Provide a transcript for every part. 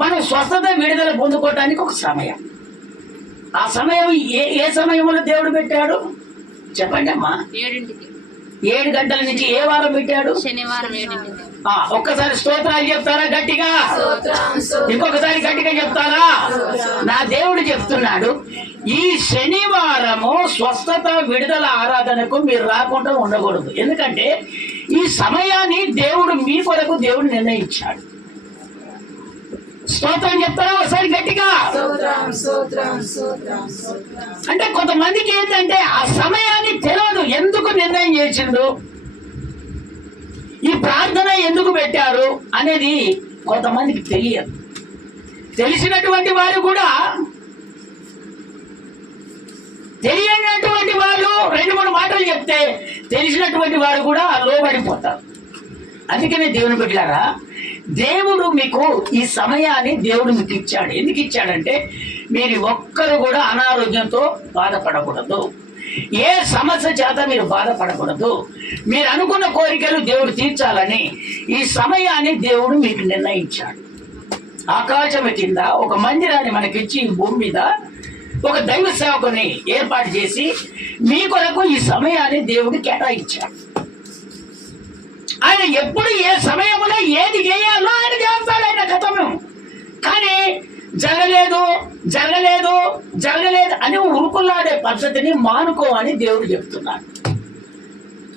మనం స్వస్థత విడుదల పొందుకోవటానికి ఒక సమయం. ఆ సమయం ఏ సమయంలో దేవుడు పెట్టాడు చెప్పండి అమ్మా? 7 గంటల నుంచి. ఏ వారం పెట్టాడు? శనివారం. ఒక్కసారి స్తోత్రాలు చెప్తారా గట్టిగా? ఇంకొకసారి గట్టిగా చెప్తారా? నా దేవుడు చెప్తున్నాడు, ఈ శనివారము స్వస్థత విడుదల ఆరాధనకు మీరు రాకుండా ఉండకూడదు. ఎందుకంటే ఈ సమయాన్ని దేవుడు మీ కొరకు దేవుడు నిర్ణయించాడు. స్తోత్రం చెప్తారా ఒకసారి గట్టిగా? అంటే కొంతమందికి ఏంటంటే ఆ సమయాన్ని తెలియదు. ఎందుకు నిర్ణయం చేసిండు, ఈ ప్రార్థన ఎందుకు పెట్టారు అనేది కొంతమందికి తెలియదు. తెలిసినటువంటి వారు కూడా, తెలియనటువంటి వాళ్ళు 2-3 మాటలు చెప్తే తెలిసినటువంటి వారు కూడా లోబడిపోతారు. అందుకనే దేవుని బిడ్డలారా, దేవుడు మీకు ఈ సమయాన్ని దేవుడు మీకు ఇచ్చాడు. ఎందుకు ఇచ్చాడంటే మీరు ఒక్కరు కూడా అనారోగ్యంతో బాధపడకూడదు, ఏ సమస్య చేత మీరు బాధపడకూడదు. మీరు అనుకున్న కోరికలు దేవుడు తీర్చాలని ఈ సమయాన్ని దేవుడు మీకు నిర్ణయించాడు. ఆకాశం కింద ఒక మందిరాన్ని మనకిచ్చి భూమి మీద ఒక దైవ సేవకుని ఏర్పాటు చేసి మీ కొరకు ఈ సమయాన్ని దేవుడు కేటాయించాడు. ఆయన ఎప్పుడు ఏ సమయంలో ఏది చేయాలో ఆయన చేస్తాడు. ఆయన కథను కానీ జరగలేదు జరగలేదు జరగలేదు అని ఉరుకులాడే పద్ధతిని మానుకోవని దేవుడు చెప్తున్నాడు.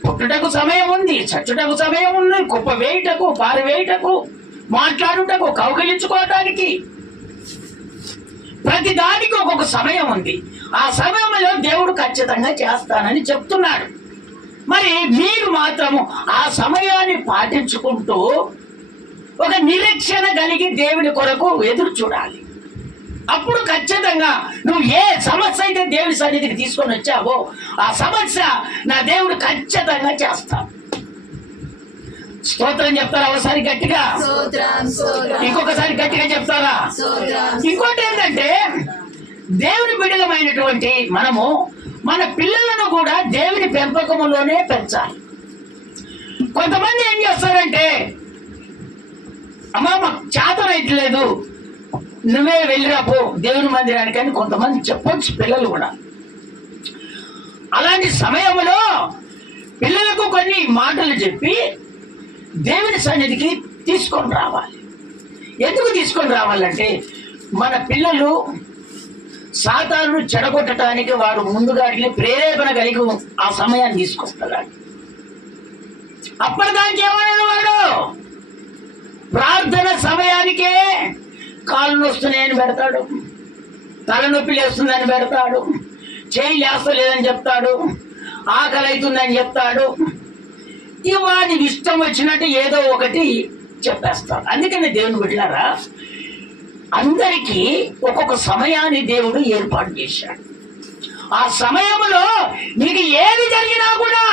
పుట్టుటకు సమయం ఉంది, చచ్చుటకు సమయం ఉంది, కుప్ప వేయుటకు, పారవేయుటకు, మాట్లాడుటకు, కౌగిలించుకోవటానికి, ప్రతి దానికి ఒక్కొక్క సమయం ఉంది. ఆ సమయంలో దేవుడు ఖచ్చితంగా చేస్తానని చెప్తున్నాడు. మరి మీరు మాత్రము ఆ సమయాన్ని పాటించుకుంటూ ఒక నిరీక్షణ కలిగి దేవుని కొరకు ఎదురు చూడాలి. అప్పుడు ఖచ్చితంగా నువ్వు ఏ సమస్య అయితే దేవుని సన్నిధికి తీసుకొని వచ్చావో ఆ సమస్య నా దేవుడు ఖచ్చితంగా చేస్తాడు. స్తోత్రం చెప్తారా ఒకసారి గట్టిగా? ఇంకొకసారి గట్టిగా చెప్తారా? ఇంకోటి ఏంటంటే దేవుని బిడ్డలమైనటువంటి మనము మన పిల్లలను కూడా దేవుని పెంపకములోనే పెంచాలి. కొంతమంది ఏం చేస్తారంటే, అమ్మా మాకు చేతనైట్లేదు, నువ్వే వెళ్ళిరాపో దేవుని మందిరానికి అని కొంతమంది చెప్పొచ్చు పిల్లలు కూడా. అలాంటి సమయంలో పిల్లలకు కొన్ని మాటలు చెప్పి దేవుని సన్నిధికి తీసుకొని రావాలి. ఎందుకు తీసుకొని రావాలంటే మన పిల్లలు సాతాను చెడగొట్టడానికి వాడు ముందుగా ప్రేరేపణ కలిగి ఆ సమయాన్ని తీసుకొస్తాడు. అప్పటిదానికి ఏమన్నాడు వాడు? ప్రార్థన సమయానికే కాళ్ళు నొస్తున్నాయని పెడతాడు, తలనొప్పి లేస్తుందని పెడతాడు, చేయి లేస్తలేదని చెప్తాడు, ఆకలి అవుతుందని చెప్తాడు. వాడి ఇష్టం వచ్చినట్టు ఏదో ఒకటి చెప్పేస్తాడు. అందుకని దేవుని బిడ్డలారా, అందరికీ ఒక్కొక్క సమయాన్ని దేవుడు ఏర్పాటు చేశాడు. ఆ సమయంలో మీకు ఏది జరిగినా కూడా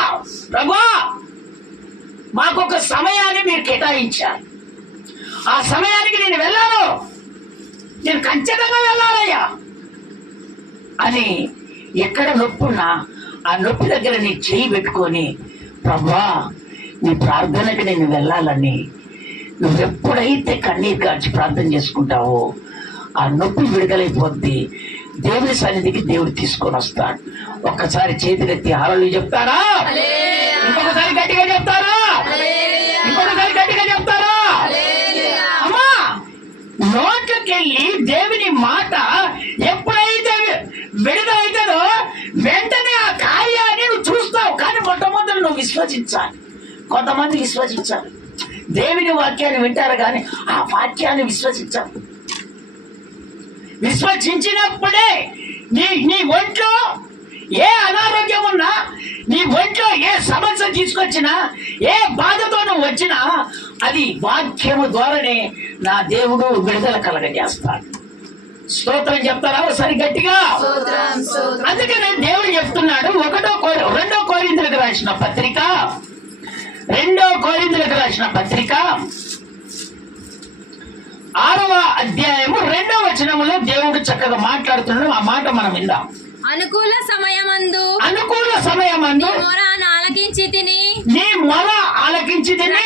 ప్రభువా మాకొక సమయాన్ని మీరు కేటాయించారు, ఆ సమయానికి నేను వెళ్ళాను, నేను ఖచ్చితంగా వెళ్ళాలయ్యా అని ఎక్కడ నొప్పున్నా ఆ నొప్పి దగ్గర నీ చేయి పెట్టుకొని ప్రభువా నీ ప్రార్థనకి నేను వెళ్ళాలని నువ్వెప్పుడైతే కన్నీరు కాచి ప్రార్థన చేసుకుంటావో ఆ నొప్పి విడుదలైపోద్ది. దేవుని సన్నిధికి దేవుడు తీసుకొని వస్తాడు. ఒక్కసారి చేతులెత్తి హల్లెలూయా చెప్తారా? ఇంకొకసారి గట్టిగా చెప్తారా? ఇంకొకసారి గట్టిగా చెప్తారా? అమ్మా నోట్లకెళ్ళి దేవుని మాట ఎప్పుడైతే విడుదలైతుందో వెంటనే ఆ కార్యాన్ని నువ్వు చూస్తావు. కానీ మొట్టమొదటి నువ్వు విశ్వసించాలి. కొంతమంది విశ్వసించాలి, దేవుని వాక్యాన్ని వింటారు కానీ ఆ వాక్యాన్ని విశ్వసించాలి. విశ్వసించినప్పుడే నీ ఒంట్లో ఏ అనారోగ్యం ఉన్నా, నీ ఒంట్లో ఏ సమస్య తీసుకొచ్చినా, ఏ బాధతో నువ్వు వచ్చినా అది వాక్యము ద్వారానే నా దేవుడు విడుదల కలగజేస్తాడు. స్తోత్రం చెప్తారా ఒకసారి గట్టిగా? అందుకనే దేవుడు చెప్తున్నాడు, 2 కొరింథీయులకు రాసిన పత్రిక 6వ అధ్యాయము 2వ వచనములో దేవుడు చక్కగా మాట్లాడుతున్నాడు. ఆ మాట మనం విందాం. అనుకూల సమయమందు నీ మొర ఆలకించి తిని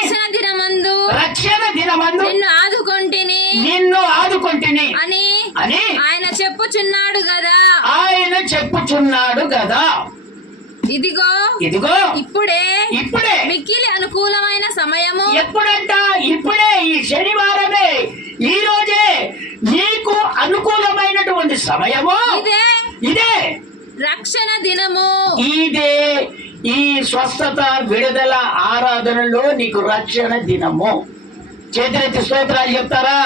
రక్షణ దినమందు నిన్ను ఆదుకొంటిని ఉంటిని అని అని ఆయన చెప్పుచున్నాడు కదా. ఆయన చెప్పుచున్నాడు కదా. ఇదిగో ఇదిగో ఇప్పుడే ఇప్పుడే మిక్కిలి అనుకూలమైన సమయము. ఎప్పుడంట? ఇప్పుడే, ఈ శనివారమే, ఈ రోజే నీకు అనుకూలమైనటువంటి సమయము. ఇదే రక్షణ దినము. ఇదే ఈ స్వస్థత విడుదల ఆరాధనలో నీకు రక్షణ దినము. చేతులెత్తి స్తోత్రాలు చెప్తారా?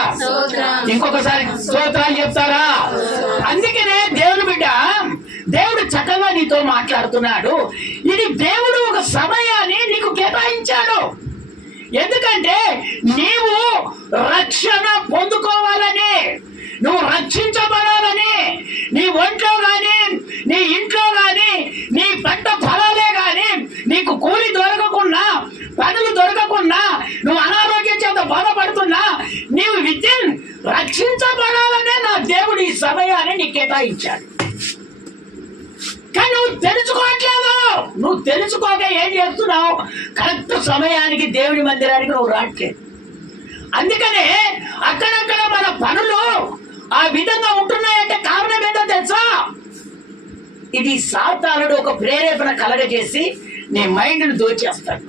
ఇంకొకసారి స్తోత్రాలు చెప్తారా? అందుకనే దేవుని బిడ్డ, దేవుడు చక్కగా నీతో మాట్లాడుతున్నాడు. ఇది దేవుడు ఒక సమయాన్ని నీకు కేటాయించాడు. ఎందుకంటే నీవు రక్షణ పొందుకోవాలని, నువ్వు రక్షించబడాలని, నీ ఒంట్లో గాని, నీ ఇంట్లో గాని, నీ పంట ఫలాలే గాని నీకు కూలి దొరకకుండా, పనులు దొరకకుండా, నువ్వు అనారోగ్యం చేత బాధపడుతున్నా, నీవు వితిన్ రక్షించబడాలనే నా దేవుడు ఈ సమయాన్ని నీకు కేటాయించాడు. కానీ నువ్వు తెలుసుకోవట్లేదు. నువ్వు తెలుసుకోక ఏం చేస్తున్నావు? కరెక్ట్ సమయానికి దేవుడి మందిరానికి నువ్వు రావట్లేదు. అందుకనే అక్కడక్కడ మన పనులు ఆ విధంగా ఉంటున్నాయంటే కారణం ఏంటో తెలుసా? ఇది సాతానుడు ఒక ప్రేరేపణ కలగజేసి నీ మైండ్ని దోచేస్తాడు.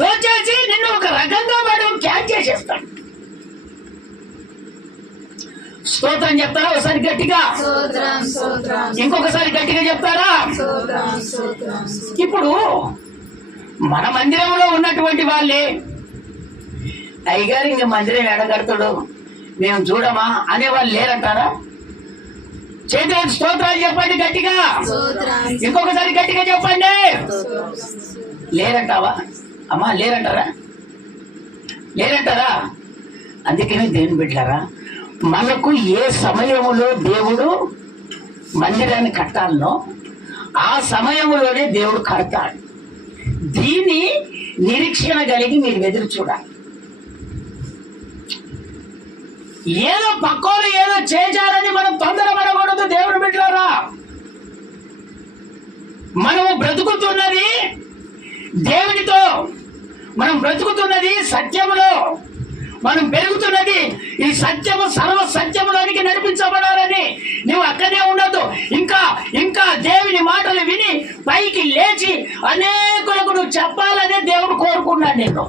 దోచేసి నిన్ను ఒక రకంగా వాడు క్యాచ్ చేసేస్తాడు. స్తోత్రం చెప్తారా? ఒకసారి గట్టిగా, ఇంకొకసారి గట్టిగా చెప్తారా? ఇప్పుడు మన మందిరంలో ఉన్నటువంటి వాళ్ళే, అయ్యగారు ఇంక మందిరం ఎడగడతాడు, మేము చూడమా అనేవాళ్ళు లేరంటారా? చేతులకు స్తోత్రాలు చెప్పండి గట్టిగా, ఇంకొకసారి గట్టిగా చెప్పండి. లేరంటావా అమ్మా? లేరంటారా? అందుకని దేవుని బిడ్డలారా, మనకు ఏ సమయంలో దేవుడు మందిరాన్ని కట్టాలనో ఆ సమయంలోనే దేవుడు కడతాడు. దీన్ని నిరీక్షణ కలిగి మీరు ఎదురు చూడాలి. ఏదో పక్కోలు ఏదో చేశారని మనం తొందరపడకూడదు. దేవుడు బిడ్డలారా, మనము బ్రతుకుతున్నది దేవునితో, మనం బ్రతుకుతున్నది సత్యములో, మనం పెరుగుతున్నది ఈ సత్యము సర్వ సత్యములోనికి నడిపించబడాలని. నువ్వు అక్కడే ఉండదు, ఇంకా ఇంకా దేవుని మాటలు విని పైకి లేచి అనేకులకు నువ్వు చెప్పాలనే దేవుడు కోరుకున్నాడు.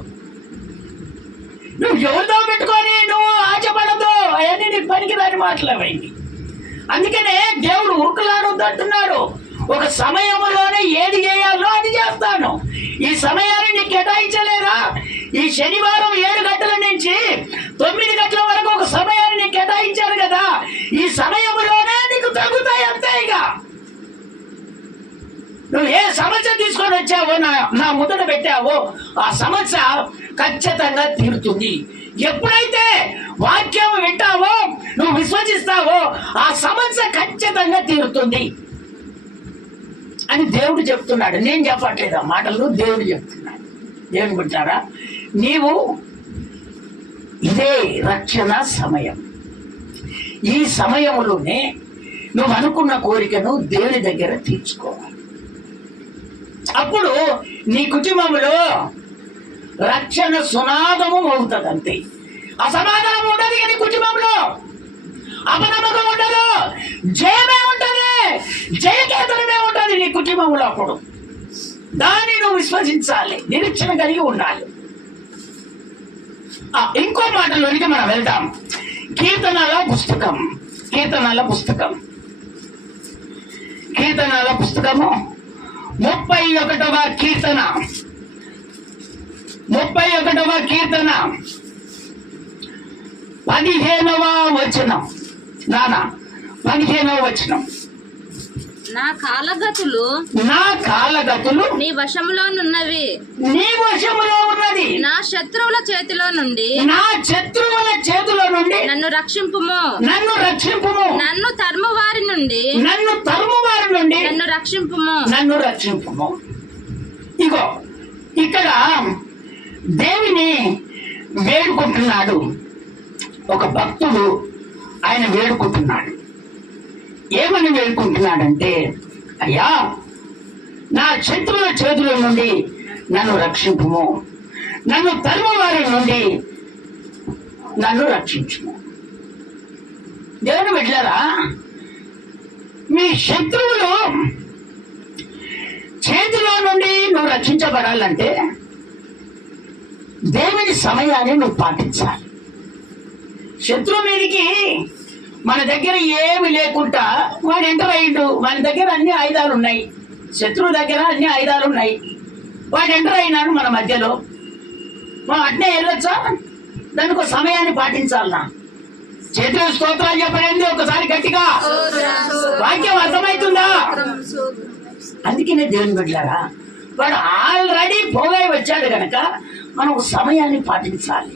నువ్వు ఎవరితో పెట్టుకొని నువ్వు ఆశపడదు, అవన్నీ నీకు పనికిరాని మాటలవైంది. అందుకనే దేవుడు ఉరుకులాడొద్దు అంటున్నాడు. ఒక సమయంలోనే ఏది చేయాలో అది చేస్తాను. ఈ సమయాన్ని నీకు కేటాయించలేదా? ఈ శనివారం 7 గంటల నుంచి 9 గంటల వరకు ఒక సమయాన్ని నీకు కేటాయించారు కదా. ఈ సమయంలోనే నీకు తగ్గుతాయి అంతే. ఇక నువ్వు ఏ సమస్య తీసుకొని వచ్చావో, నా ముందట పెట్టావో, ఆ సమస్య ఖచ్చితంగా తీరుతుంది. ఎప్పుడైతే వాక్యం వింటావో, నువ్వు విశ్వసిస్తావో, ఆ సమస్య ఖచ్చితంగా తీరుతుంది అని దేవుడు చెప్తున్నాడు. నేను చెప్పట్లేదు ఆ మాటలు, దేవుడు చెప్తున్నాడు. దేవుని బిడ్డలారా, నీవు ఇదే రక్షణ సమయం. ఈ సమయంలోనే నువ్వు అనుకున్న కోరికను దేవుని దగ్గర తీర్చుకోవాలి. అప్పుడు నీ కుటుంబంలో రక్షణ సునాదము మోగుతుంది. అంతే. అసమాధానం ఉండదు నీ కుటుంబంలో, అపనమ్మకం ఉండదు, జయమే ఉంటుంది, జయకేతనమే ఉంటుంది నీ కుటుంబంలో. అప్పుడు దాన్ని నువ్వు విశ్వసించాలి, నిరీక్షణ కలిగి ఉండాలి. ఇంకో మాటలోనికి మనం వెళ్దాం. కీర్తనల పుస్తకము 31వ కీర్తన 15వ వచనం. 15వ వచనం. నా కాలగతులు నీ వశములోనున్నవి, నీ వశములో ఉన్నది. నా శత్రువుల చేతిలో నుండి నన్ను రక్షింపుము. నన్ను తరుము వారి నుండి నన్ను రక్షింపుము. ఇగో ఇక్కడ దేవుని వేడుకుంటున్నాడు ఒక భక్తుడు. ఆయన వేడుకుంటున్నాడు. ఏమని వేడుకుంటున్నాడంటే, అయ్యా, నా శత్రువుల చేతుల నుండి నన్ను రక్షింపుము, నన్ను తరుము వారి నుండి నన్ను రక్షించుము. దేవుని బిడ్డలారా, మీ శత్రువులు చేతిలో నుండి నువ్వు రక్షించబడాలంటే దేవుని సమయాన్ని నువ్వు పాటించాలి. శత్రువు మీదకి మన దగ్గర ఏమి లేకుండా వాడు ఎంటర్ అయ్యిండు, మన దగ్గర అన్ని ఆయుధాలు ఉన్నాయి, శత్రువు దగ్గర అన్ని ఆయుధాలు ఉన్నాయి, వాడు ఎంటర్ అయినాడు మన మధ్యలో, మనం అట్నే వెళ్ళొచ్చా? దానికి ఒక సమయాన్ని పాటించాలన్నా. చేతులు స్తోత్రాలు చెప్పండి ఒకసారి గట్టిగా. వాక్యం అర్థమవుతుందా? అందుకనే దేవుని బిడ్డలారా, వాడు ఆల్రెడీ పోగై వచ్చాడు కనుక మనం ఒక సమయాన్ని పాటించాలి.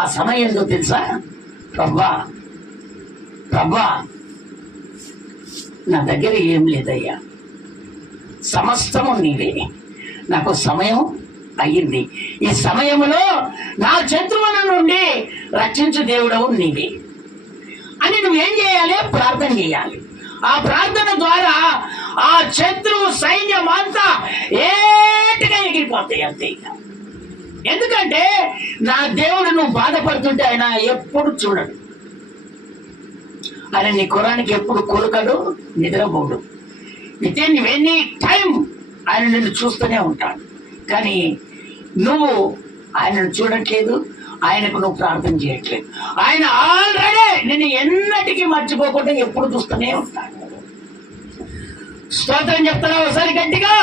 ఆ సమయం ఏందో తెలుసా? ప్రభా ప్రభా నా దగ్గర ఏం లేదయ్యా, సమస్తము నీవే, నాకు సమయం అయ్యింది, ఈ సమయంలో నా శత్రువుల నుండి రక్షించు దేవుడవు నీవే అని నువ్వేం చేయాలి? ప్రార్థన చేయాలి. ఆ ప్రార్థన ద్వారా ఆ శత్రువు సైన్యం అంతా ఏటుగా ఎగిరిపోతాయి అంతే. ఎందుకంటే నా దేవుడు నువ్వు బాధపడుతుంటే ఆయన ఎప్పుడు చూడడు, ఆయన నీ కురానికి ఎప్పుడు కోరుకడు, నిద్రపోడు. అయితే నువ్వెన్ని టైం ఆయన నిన్ను చూస్తూనే ఉంటాడు, కానీ నువ్వు ఆయనను చూడట్లేదు, ఆయనకు నువ్వు ప్రార్థన చేయట్లేదు. ఆయన ఆల్రెడీ నిన్ను ఎన్నటికీ మర్చిపోకుండా ఎప్పుడు చూస్తూనే ఉంటాడు. స్తోత్రం చెప్తారా ఒకసారి గట్టిగా?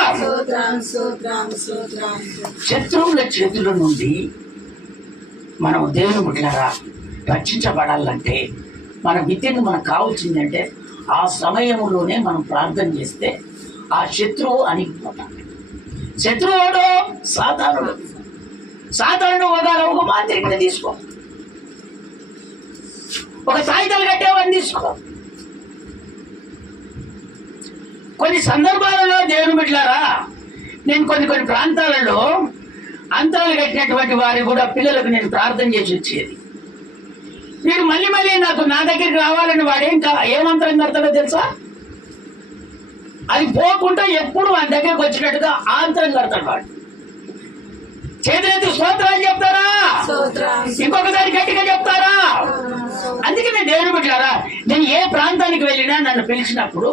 శత్రువుల చేతుల నుండి మనం దేవుని బిడ్డలారా రక్షించబడాలంటే మన విద్యను మనకు కావాల్సిందంటే ఆ సమయంలోనే మనం ప్రార్థన చేస్తే ఆ శత్రువు అణిగిపోతాడు. శత్రువుడు సాతానుడు. సాతానుడు ఒక మాంత్రికుని తీసుకో, ఒక సాయితలు కట్టేవాడిని తీసుకో. కొన్ని సందర్భాలలో దేవుని బిడ్డలారా, నేను కొన్ని ప్రాంతాలలో అంతరాలు కట్టినటువంటి వారి కూడా పిల్లలకు నేను ప్రార్థన చేసి వచ్చేది. మీరు మళ్ళీ నాకు నా దగ్గరికి రావాలని వాడేం ఏమంతరం కడతాడో తెలుసా? అది పోకుండా ఎప్పుడు వాడి దగ్గరకు వచ్చినట్టుగా ఆంతరం కడతాడు వాడు. చేతులెత్తి స్తోత్రాలు చెప్తారా? ఇంకొకసారి గట్టిగా చెప్తారా? అందుకే నేను దేవుని బిడ్డలారా, నేను ఏ ప్రాంతానికి వెళ్ళినా నన్ను పిలిచినప్పుడు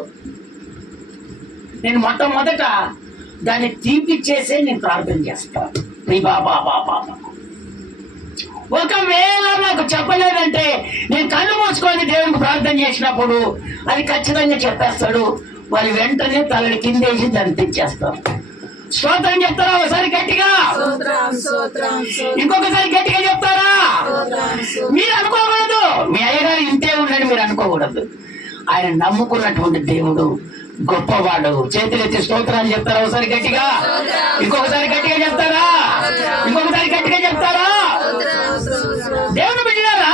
నేను మొట్టమొదట దాన్ని తీపిచ్చేసే నేను ప్రార్థన చేస్తాను. బాబా ఒకవేళ నాకు చెప్పలేదంటే నేను కళ్ళు మూసుకొని దేవునికి ప్రార్థన చేసినప్పుడు అది ఖచ్చితంగా చెప్పేస్తాడు. వాళ్ళు వెంటనే తలని కిందేసి దాన్ని తెచ్చేస్తారు. స్తోత్రం చెప్తారా ఒకసారి గట్టిగా? ఇంకొకసారి గట్టిగా చెప్తారా? మీరు అనుకోకూడదు మీ అయ్యగారు ఇంతే ఉండని మీరు అనుకోకూడదు. ఆయన నమ్ముకున్నటువంటి దేవుడు గొప్పవాడు. చేతులెత్తి స్తోత్రాలు చెప్తారా ఒకసారి గట్టిగా? ఇంకొకసారి గట్టిగా చెప్తారా? ఇంకొకసారి గట్టిగా చెప్తారా? దేవుని బిడ్డలారా,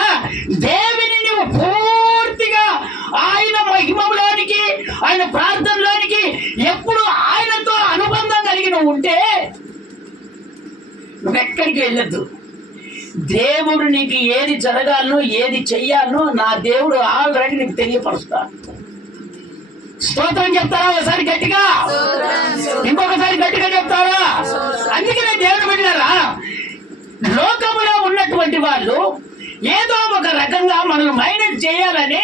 దేవుని నువ్వు పూర్తిగా ఆయన మహిమలోనికి, ఆయన ప్రార్థనలోనికి ఎప్పుడు ఆయనతో అనుబంధం కలిగి నువ్వు ఉంటే నువ్వెక్కడికి వెళ్ళొద్దు. దేవుడు నీకు ఏది జరగాలనో ఏది చెయ్యాలనో నా దేవుడు ఆల్రెడీ నీకు తెలియపరుస్తాడు. స్తోత్రం చెప్తారా ఒకసారి గట్టిగా? ఇంకొకసారి గట్టిగా చెప్తారా? అందుకనే దేవుని బిడ్డలారా, లోకములో ఉన్నటువంటి వాళ్ళు ఏదో ఒక రకంగా మనల్ని మైనస్ చేయాలని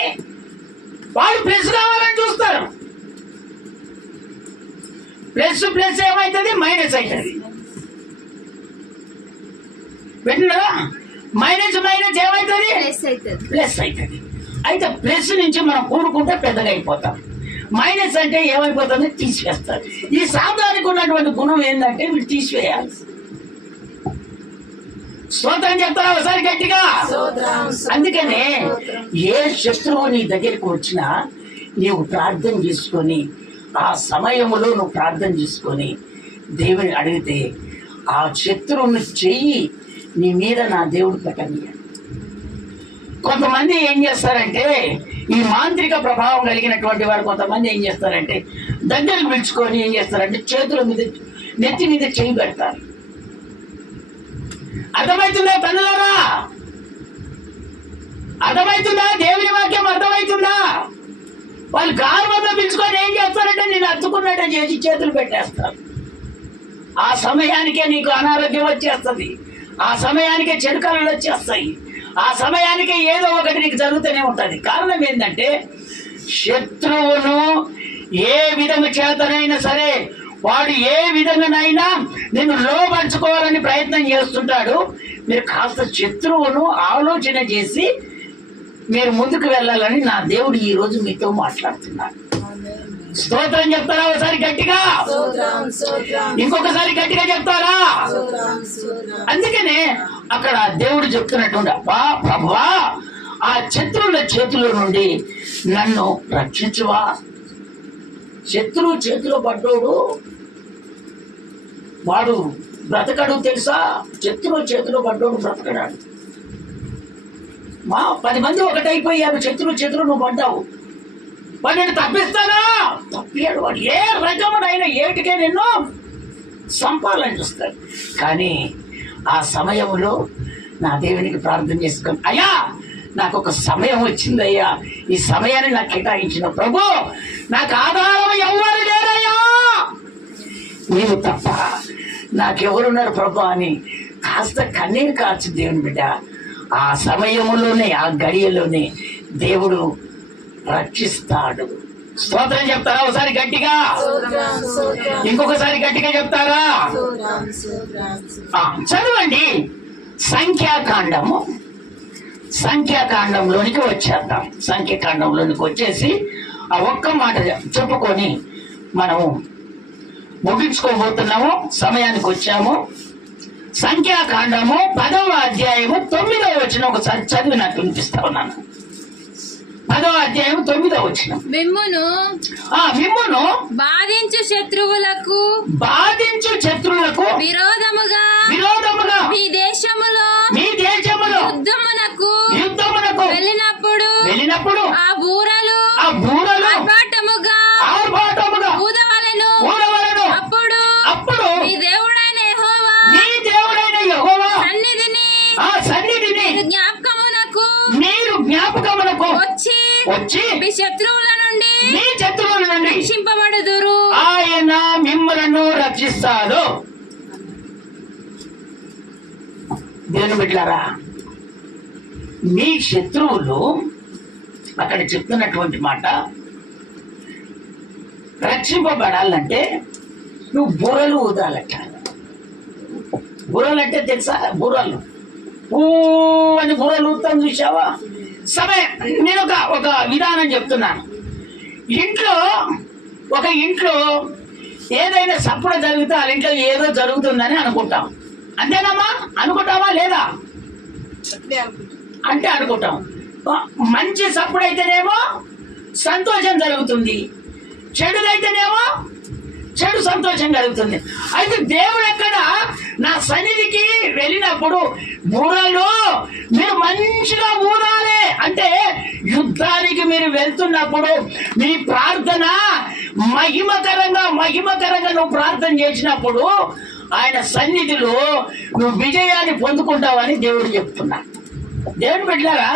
వాళ్ళు ప్లస్ కావాలని చూస్తారు. ప్లస్ ఏమవుతుంది? మైనస్ అవుతుంది. వింటున్నారా? మైనస్ ఏమవుతుంది? ప్లస్ అవుతుంది. అయితే ప్లస్ నుంచి మనం కూడుకుంటే పెద్దగా అయిపోతాం. మైనస్ అంటే ఏమైపోతుంది? తీసివేస్తారు. ఈ సాధారణకు ఉన్నటువంటి గుణం ఏంటంటే వీళ్ళు తీసివేయాలి. స్తోత్రం చెప్తారా ఒకసారి గట్టిగా? అందుకనే ఏ శత్రువు నీ దగ్గరికి వచ్చినా నీవు ప్రార్థన చేసుకొని ఆ సమయంలో నువ్వు ప్రార్థన చేసుకొని దేవుని అడిగితే ఆ శత్రువుని చెయ్యి నీ మీద నా దేవుడు పెట్టనీయ. కొంతమంది ఏం చేస్తారంటే ఈ మాంత్రిక ప్రభావం కలిగినటువంటి వారు కొంతమంది ఏం చేస్తారంటే దగ్గరకు పిలుచుకొని ఏం చేస్తారంటే చేతుల మీద నెత్తి మీద చేయి పెడతారు. అర్థమవుతుందా తల్లులారా? అర్థమవుతుందా? దేవుని వాక్యం అర్థమవుతుందా? వాళ్ళు గార్వంతో పిలుచుకొని ఏం చేస్తారంటే నేను అత్తుకున్నట్టు చేసి చేతులు పెట్టేస్తారు. ఆ సమయానికే నీకు అనారోగ్యం వచ్చేస్తుంది, ఆ సమయానికే చెడు కళలు వచ్చేస్తాయి, ఆ సమయానికి ఏదో ఒకటి నీకు జరుగుతూనే ఉంటుంది. కారణం ఏంటంటే శత్రువును ఏ విధంగా చేతనైనా సరే వాడు ఏ విధంగానైనా నిన్ను లోపరుచుకోవాలని ప్రయత్నం చేస్తుంటాడు. మీరు కాస్త శత్రువును ఆలోచన చేసి మీరు ముందుకు వెళ్ళాలని నా దేవుడు ఈ రోజు మీతో మాట్లాడుతున్నాడు. స్తోత్రం చెప్తారా ఒకసారి గట్టిగా? ఇంకొకసారి గట్టిగా చెప్తారా? అందుకనే అక్కడ దేవుడు చెప్తున్నటువంటి అబ్బా ప్రభువా, ఆ శత్రువుల చేతుల నుండి నన్ను రక్షించువా. శత్రువు చేతిలో పడ్డోడు వాడు బ్రతకడు తెలుసా? శత్రువు చేతిలో పడ్డోడు బ్రతకడాడు. 10 మంది ఒకటైపోయారు, శత్రువు చేతిలో నువ్వు పడ్డావు. వాడు నేను తప్పిస్తానా? తప్పియాడు. వాడు ఏ రకమునైనా ఏటికే నిన్ను సంపాలని చూస్తాడు. కానీ ఆ సమయంలో నా దేవునికి ప్రార్థన చేసుకొని, అయ్యా నాకు ఒక సమయం వచ్చిందయ్యా, ఈ సమయాన్ని నాకు కేటాయించిన ప్రభు, నాకు ఆధారం ఎవరు లేరయ్యా, నీవు తప్ప నాకెవరున్నారు ప్రభు అని కాస్త కన్నీరు కార్చి దేవుని బిడ్డ ఆ సమయంలోనే ఆ గడియలోనే దేవుడు రక్షిస్తాడు. స్తోత్రం చెప్తారా ఒకసారి గట్టిగా? ఇంకొకసారి గట్టిగా చెప్తారా? చదవండి సంఖ్యాకాండంలోనికి వచ్చేద్దాం. సంఖ్యాకాండంలోనికి వచ్చేసి ఆ ఒక్క మాట చెప్పుకొని మనము ముగించుకోబోతున్నాము. సమయానికి వచ్చాము. సంఖ్యాకాండము 10వ అధ్యాయము 9వ వచనం ఒకసారి చదివి నాకు వినిపిస్తా ఉన్నాను. 10వ అధ్యాయం 9వ వచనం. మిమ్మును బాధించు శత్రువులకు విరోధముగా మీ దేశములో యుద్ధమునకు వెళ్ళినప్పుడు ఆ బూరలు ఆర్భాటముగా ఊదవలెను. అప్పుడు మీ దేవుడైన యెహోవా సన్నిధిని మీరు జ్ఞాపకమునకు వచ్చి మీ శత్రువుల నుండి రక్షింపబడుదురు. ఆయన మిమ్మలను రక్షిస్తాడు. దేవుని బిడ్డలారా, మీ శత్రువులు అక్కడ చెప్తున్నటువంటి మాట, రక్షింపబడాలంటే నువ్వు బూరలు ఊదాలట. బూరలు అంటే తెలుసా? బూరలు అని బూరలు ఊతాం చూసావా? సమయం నేను ఒక విధానం చెప్తున్నాను. ఒక ఇంట్లో ఏదైనా సప్పుడు జరిగితే వాళ్ళ ఇంట్లో ఏదో జరుగుతుందని అనుకుంటాం. అంతేనమ్మా? అనుకుంటామా లేదా? అంటే అనుకుంటాం. మంచి సప్పుడు అయితేనేమో సంతోషం జరుగుతుంది, చెడుదైతేనేమో చెడు సంతోషం కలుగుతుంది. అయితే దేవుడు ఎక్కడ నా సన్నిధికి వెళ్ళినప్పుడు బూరలు మీరు మంచిగా ఊదాలి అంటే, యుద్ధానికి మీరు వెళ్తున్నప్పుడు మీ ప్రార్థన మహిమకరంగా నువ్వు ప్రార్థన చేసినప్పుడు ఆయన సన్నిధిలో నువ్వు విజయాన్ని పొందుకుంటావని దేవుడు చెప్తున్నా. దేవుడు పెట్టారా?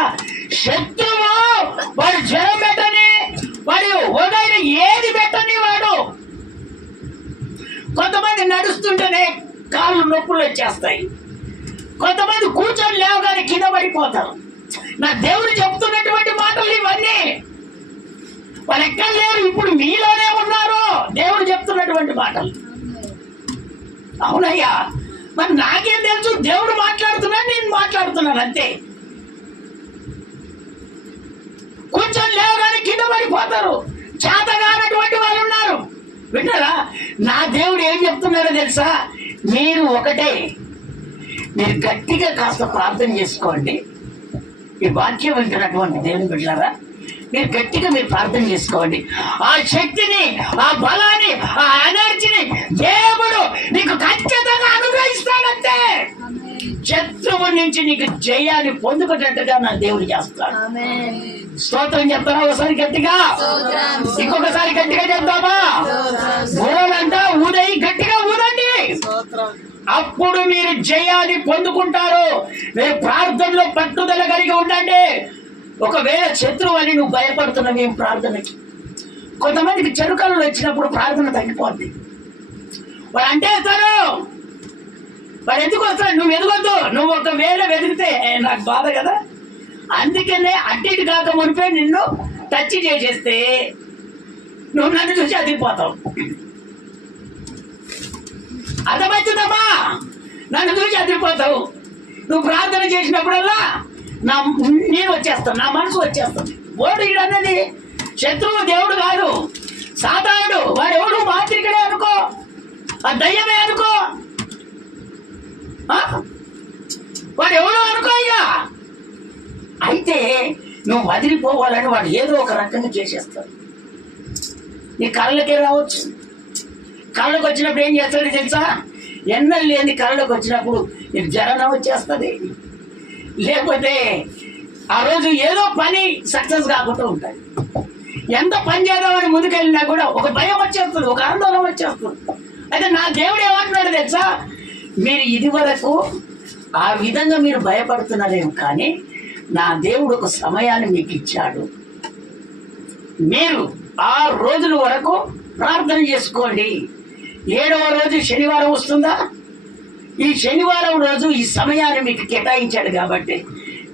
శత్రువు వాడు జ్వరం పెట్టని, వాడు ఉదయం ఏది పెట్టని, వాడు కొంతమంది నడుస్తుంటేనే కాళ్ళు నొప్పులు వచ్చేస్తాయి, కొంతమంది కూర్చొని లేవగానే కింద పడిపోతారు. నా దేవుడు చెప్తున్నటువంటి మాటలు ఇవన్నీ. వాళ్ళు ఎక్కడ లేరు, ఇప్పుడు మీలోనే ఉన్నారు. దేవుడు చెప్తున్నటువంటి మాటలు. అవునయ్యా, మరి నాకేం తెలుసు? దేవుడు మాట్లాడుతున్నాడు, నేను మాట్లాడుతున్నాను అంతే. కూర్చొని లేవగానే కింద పడిపోతారు, చేతగానటువంటి వాళ్ళు ఉన్నారు. విన్నారా? నా దేవుడు ఏం చెప్తున్నారో తెలుసా? మీరు ఒకటే, మీరు గట్టిగా కాస్త ప్రార్థన చేసుకోండి. ఈ వాక్యం వింటున్నటువంటి దేవుని బిడ్డలారా, మీరు గట్టిగా మీరు ప్రార్థన చేసుకోండి. ఆ శక్తిని, ఆ బలాన్ని, ఆ ఎనర్జీని దేవుడు నీకు ఖచ్చితంగా అనుగ్రహిస్తాడంతే. శత్రువు నుంచి నీకు జయాన్ని పొందుకున్నట్టుగా నా దేవుడు చేస్తాడు. స్తోత్రం చెప్తారా ఒకసారి గట్టిగా? ఇంకొకసారి గట్టిగా చెప్తామా? ఊరాలంట ఊదయి గట్టిగా ఊదండి, అప్పుడు మీరు జయాన్ని పొందుకుంటారు. మీరు ప్రార్థనలో పట్టుదల కలిగి ఉండండి. ఒకవేళ శత్రువు అని నువ్వు భయపడుతున్నావు ఏం ప్రార్థనకి, కొంతమందికి చెరుకలు వచ్చినప్పుడు ప్రార్థన తగ్గిపోద్ది. వాడు అంటేస్తారు, వాడు ఎందుకు వస్తాడు? నువ్వు ఎదుగొద్దు. నువ్వు ఒకవేళ వెతికితే నాకు బాధ కదా. అందుకనే అడ్డిటి కాక మునిపే నిన్ను టచ్ చేసేస్తే నువ్వు నన్ను చూసి అదిరిపోతావు. అర్థమవుతుందమ్మా? నన్ను చూసి అదిరిపోతావు. నువ్వు ప్రార్థన చేసినప్పుడల్లా నేను వచ్చేస్తాను, నా మనసు వచ్చేస్తుంది. ఓడు అనేది శత్రువు, దేవుడు కాదు, సాతానుడు. వాడు ఎవడు మాత్రికడే అనుకో, ఆ దయ్యమే అనుకో, వాడు ఎవడో అనుకో. ఇక అయితే నువ్వు వదిలిపోవాలని వాడు ఏదో ఒక రకంగా చేసేస్తాడు. నీ కళ్ళకే రావచ్చు. కళ్ళకు వచ్చినప్పుడు ఏం చేస్తాడు తెలుసా? ఎన్నెలు లేని కళ్ళకు వచ్చినప్పుడు నీకు జ్వరం వచ్చేస్తుంది, లేకపోతే ఆ రోజు ఏదో పని సక్సెస్ కాకుండా ఉంటుంది. ఎంత పని చేద్దామని ముందుకెళ్ళినా కూడా ఒక భయం వచ్చేస్తుంది, ఒక ఆందోళన వచ్చేస్తుంది. అయితే నా దేవుడు ఏమంటున్నాడు తెలుసా? మీరు ఇది వరకు ఆ విధంగా మీరు భయపడుతున్నారేమో, కానీ నా దేవుడు ఒక సమయాన్ని మీకు ఇచ్చాడు. మీరు 6 రోజుల వరకు ప్రార్థన చేసుకోండి. 7వ రోజు శనివారం వస్తుందా? ఈ శనివారం రోజు ఈ సమయాన్ని మీకు కేటాయించాడు కాబట్టి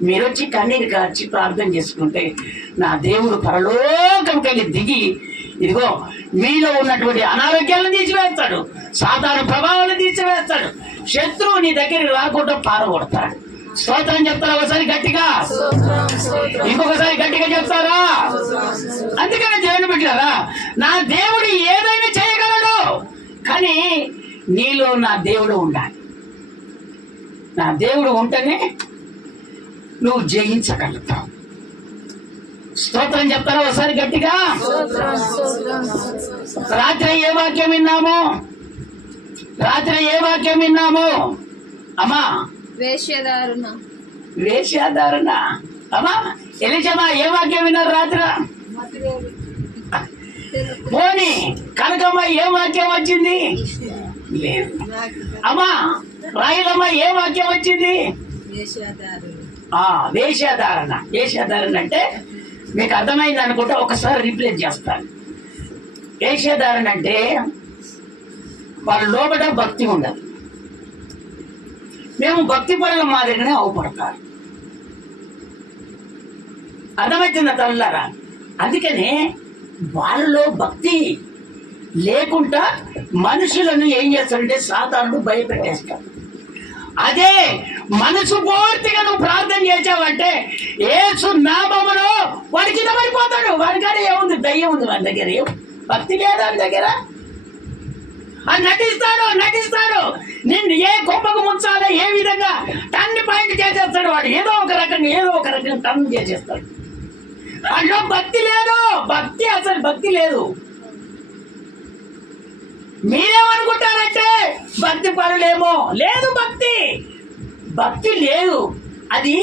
మీరు వచ్చి కన్నీరు కార్చి ప్రార్థన చేసుకుంటే నా దేవుడు పరలోకంకి వెళ్ళి దిగి ఇదిగో మీలో ఉన్నటువంటి అనారోగ్యాలను తీసివేస్తాడు, సాధారణ ప్రభావాలను తీసివేస్తాడు, శత్రువు నీ దగ్గరికి రాకుండా పారగొడతాడు. స్తోత్రం చెప్తారా ఒకసారి గట్టిగా? ఇంకొకసారి గట్టిగా చెప్తారా? అందుకనే దేవుని బిడ్డలారా, నా దేవుడు ఏదైనా చేయగలడు, కానీ నీలో నా దేవుడు ఉండాలి. నా దేవుడు ఉంటేనే నువ్వు జయించగలుగుతావు. స్తోత్రం చెప్తారా ఒకసారి గట్టిగా? రాత్రి ఏ వాక్యం విన్నాము? రాత్రి ఏ వాక్యం విన్నాము అమ్మా? వేశ్యాధారణ. అమ్మా ఎలిజమ్మా ఏ వాక్యం విన్నారు రాత్రి? పోనీ కనకమ్మ ఏ వాక్యం వచ్చింది? లేదు. అమ్మా రాయలమ్మ ఏ వాక్యం వచ్చింది? వేశ్యాధారణ. వేశ్యాధారణ అంటే మీకు అర్థమైంది అనుకుంటే ఒకసారి రిప్లేస్ చేస్తాను. వేశ్యాధారణ అంటే వాళ్ళ లోపల భక్తి ఉండదు. మేము భక్తి పరుల మాదిరిగానే అవపడతారు. అర్థమవుతుందా తల్లారా? అందుకనే వాళ్ళలో భక్తి లేకుండా మనుషులను ఏం చేస్తాడంటే సాతానుడు భయపెట్టేస్తాడు. అదే మనసు పూర్తిగా నువ్వు ప్రార్థన చేసావంటే యేసు నామములో వాడి కింద పడిపోతాడు. వాడి కాడ ఏముంది? దయ్యం ఉంది వాడి దగ్గర. భక్తి లేదా వాడి దగ్గర? అది నటిస్తాడు. నిన్ను ఏ కొంపకు ముంచాలో ఏ విధంగా టన్ని పాయింట్ చేసేస్తాడు వాడు. ఏదో ఒక రకంగా టన్ చేసేస్తాడు. అందులో భక్తి లేదు. అసలు భక్తి లేదు. మీరేమనుకుంటారంటే భక్తి పరులేమో. లేదు, భక్తి లేదు. అది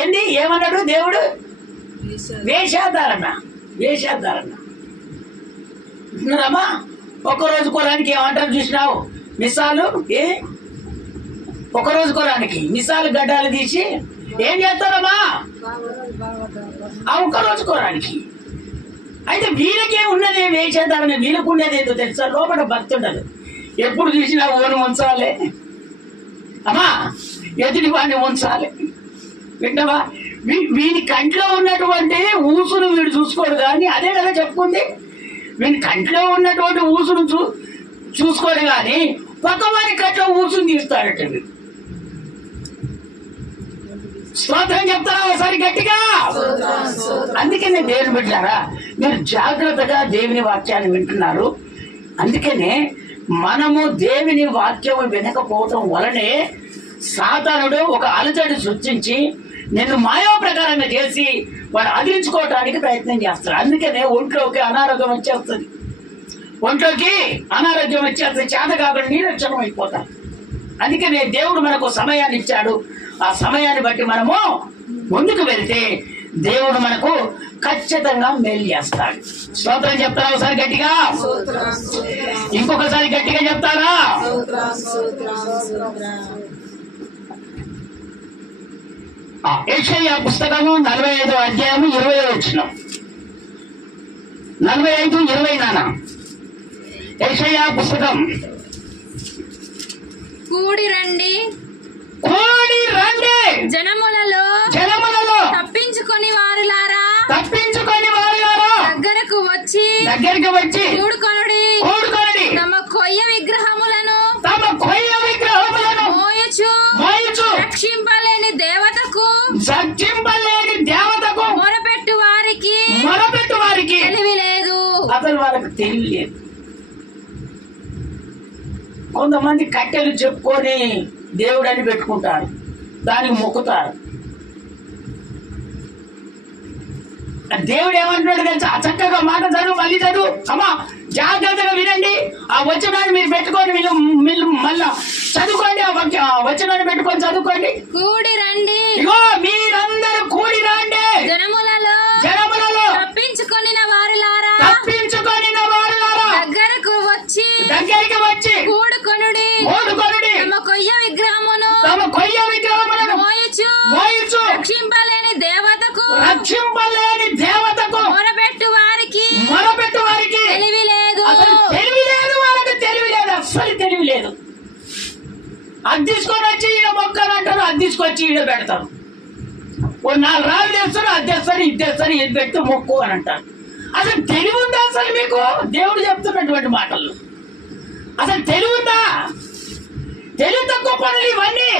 ఏంది? ఏమన్నాడు దేవుడు? వేషాధారణ. విన్నారమ్మా? ఒక్కరోజు కురానికి ఏమంటారు చూసినావు? మిసాలు ఒకరోజు కురానికి మిసాలు గడ్డాలు తీసి ఏం చేస్తారమ్మా? ఒక్కరోజు కురానికి. అయితే వీళ్ళకే ఉన్నదే వేషధారణ. వీళ్ళకు ఉండేది ఏంటో తెలుసా? లోపల భక్తి ఉండదు. ఎప్పుడు చూసినా ఓను ఉంచాలి అమ్మా, ఎదుటి వాడిని ఉంచాలి. వింటావా? వీని కంట్లో ఉన్నటువంటి ఊసును వీడు చూసుకోడు. కానీ అదే కదా చెప్పుకుంది, వీని కంట్లో ఉన్నటువంటి ఊసును చూసుకోడు కానీ పక్కవాడి కంట్లో ఊసును తీస్తాడట వీడు. స్తోత్రం చెప్తారా ఒకసారి గట్టిగా? అందుకనే దేవుని బిడ్డలారా, మీరు జాగ్రత్తగా దేవుని వాక్యాన్ని వింటున్నారు. అందుకనే మనము దేవుని వాక్యం వినకపోవటం వలనే సాతానుడు ఒక అలజడి సృష్టించి నిన్ను మాయా ప్రకారంగా చేసి వాడు అదిరించుకోవటానికి ప్రయత్నం చేస్తాడు. అందుకనే ఒంట్లోకి అనారోగ్యం వచ్చేస్తుంది. చేత కాకుండా నీరక్షణం అయిపోతారు. అందుకనే దేవుడు మనకు సమయాన్ని ఇచ్చాడు. ఆ సమయాన్ని బట్టి మనము ముందుకు వెళ్తే దేవుడు మనకు ఖచ్చితంగా మేలు చేస్తాడు. స్తోత్రం చెప్తారా ఒకసారి గట్టిగా? ఇంకొకసారి గట్టిగా చెప్తారా? యెషయా పుస్తకము 45వ అధ్యాయము 20వ వచనం. 45:20 నాన్న. యెషయా పుస్తకం. కూడి రండి జనములలో దగ్గరికి వచ్చి కూడుకొనుడి తమ కొయ్య విగ్రహములను మోయుచు రక్షింపలేని దేవతకు మొరపెట్టు వారికి తెలివి లేదు. అసలు వాళ్ళకి తెలివి లేదు. కొంతమంది కట్టెలు చెప్పుకొని దేవుడు అని పెట్టుకుంటారు, దానికి మొక్కుతారు. దేవుడు ఏమంటున్నాడు తెలుసా? చక్కగా మాట చదువు, మళ్ళీ చదువు, అమ్మా జాగ్రత్తగా వినండి. ఆ వచనాన్ని మీరు పెట్టుకొని మీరు మళ్ళా చదువుకోండి. ఆ వచనాన్ని పెట్టుకొని చదువుకోండి. కూడి రండి, ఇగో మీరందరూ కూడి రండి, జనములలో తప్పించుకొని వారులారా దగ్గరికి వచ్చి కూడుకొనుడి తమ కొయ్య విగ్రహమును మోయుచు రక్షింపలేని దేవతకు మొరపెట్టు వారికి తెలివి లేదు. అసలు తెలివి లేదు, వాళ్ళకి తెలివి లేదు, అస్సలు తెలివి లేదు. అది తీసుకొని వచ్చి ఈయన మొక్కలు అంటారు, అది తీసుకొచ్చి ఈయన పెడతారు. ఓ 4 రాళ్ళు తెస్తారు, అది తెస్తారు, ఇది తెస్తారు, ఇది పెట్టి మొక్కు అని అంటారు. అసలు తెలివి ఉందా అసలు మీకు? దేవుడు చెప్తున్నటువంటి మాటలు అసలు తెలివి ఉందా? తెలివి తక్కువ పనులు ఇవన్నీ.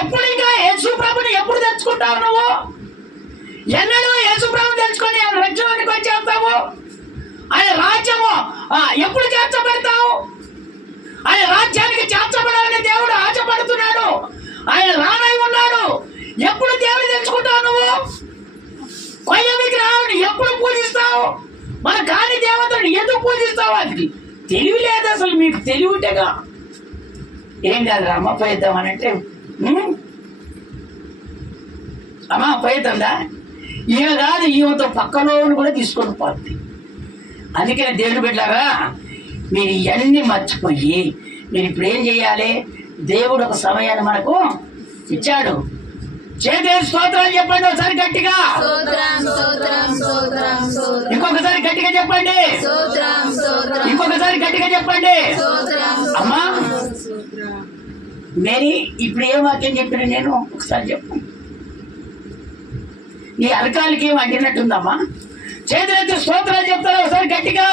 ఎప్పుడు ఇంకా యేసు ప్రభుని ఎప్పుడు తెచ్చుకుంటావు నువ్వు? ఎన్నడూ యేసు ప్రభుని తెచ్చుకొని ఆయన రక్షణకి వచ్చేస్తావు. ఆయన రాజ్యము ఎప్పుడు చేర్చబడతావు? ఆయన రాజ్యానికి చేర్చబడాలని దేవుడు ఆశపడుతున్నాడు. ఆయన రానై ఉన్నాడు. ఎప్పుడు దేవుడు తెచ్చుకుంటావు నువ్వు? కొయ్య విగ్రహాన్ని ఎప్పుడు పూజిస్తావు? మన కాని దేవతను ఎందుకు పూజిస్తావు? అది తెలివి లేదు అసలు మీకు. తెలివి ఉంటేగా ఏం కాదు, అమ్మ పోయిద్దాం అని అంటే అమ్మ పోయిద్దా, ఈమె కాదు, ఈమెతో పక్కలో కూడా తీసుకొని పోద్ది. అందుకని దేవుడు బిడ్డలారా, మీరు ఇవన్నీ మర్చిపోయి మీరు ఇప్పుడు ఏం చేయాలి? దేవుడు ఒక సమయాన్ని మనకు ఇచ్చాడు. చేతులు స్తోత్రాలు చెప్పండి ఒకసారి గట్టిగా. ఇంకొకసారి గట్టిగా చెప్పండి. ఇంకొకసారి గట్టిగా చెప్పండి. అమ్మా మేరీ, ఇప్పుడు ఏ వాక్యం చెప్పిన నేను ఒకసారి చెప్పు. నీ అరకాలకి ఏం అంటినట్టుందమ్మా? చేతులెత్తి స్తోత్రాలు చెప్తారా ఒకసారి గట్టిగా?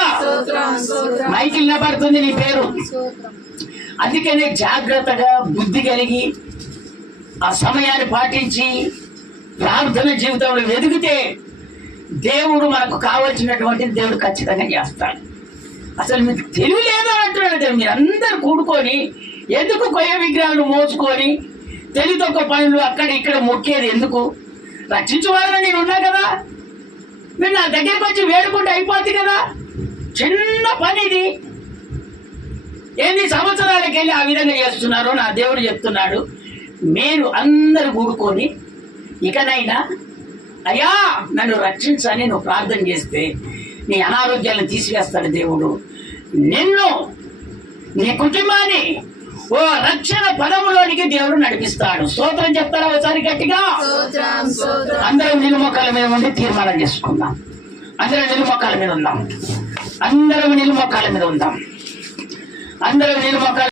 మైకిల్ నిలబడుతుంది నీ పేరు. అందుకనే జాగ్రత్తగా బుద్ధి కలిగి ఆ సమయాన్ని పాటించి ప్రార్థన జీవితంలో వెదిగితే దేవుడు మనకు కావలసినటువంటి దేవుడు ఖచ్చితంగా చేస్తాడు. అసలు మీకు తెలివి లేదో అంటున్నాడు దేవుడు. మీరు అందరు కూడుకొని ఎందుకు కొయ్య విగ్రహాలు మోసుకొని తెలివితొక్క పనులు అక్కడ ఇక్కడ మొక్కేది ఎందుకు? రక్షించుకోవాలని నేను ఉన్నా కదా, మీరు నా దగ్గరికి వచ్చి వేడుకుంటే అయిపోద్ది కదా. చిన్న పని ఇది. ఎన్ని సంవత్సరాలకి వెళ్ళి ఆ విధంగా చేస్తున్నారో నా దేవుడు చెప్తున్నాడు. మీరు అందరు కూడుకొని ఇకనైనా అయ్యా నన్ను రక్షించని నువ్వు ప్రార్థన చేస్తే నీ అనారోగ్యాలను తీసివేస్తాడు దేవుడు. నిన్ను, నీ కుటుంబాన్ని ఓ రక్షణ పదములోనికి దేవుడు నడిపిస్తాడు. స్తోత్రం చెప్తారా ఒకసారి గట్టిగా? అందరం నిలుమొక్కల మీద ఉండి తీర్మానం చేసుకుందాం. అందరం నిలుమొక్కల మీద ఉందాం. అందరం నిలుమొక్కల మీద ఉందాం. అందరం నిలుమొక్కల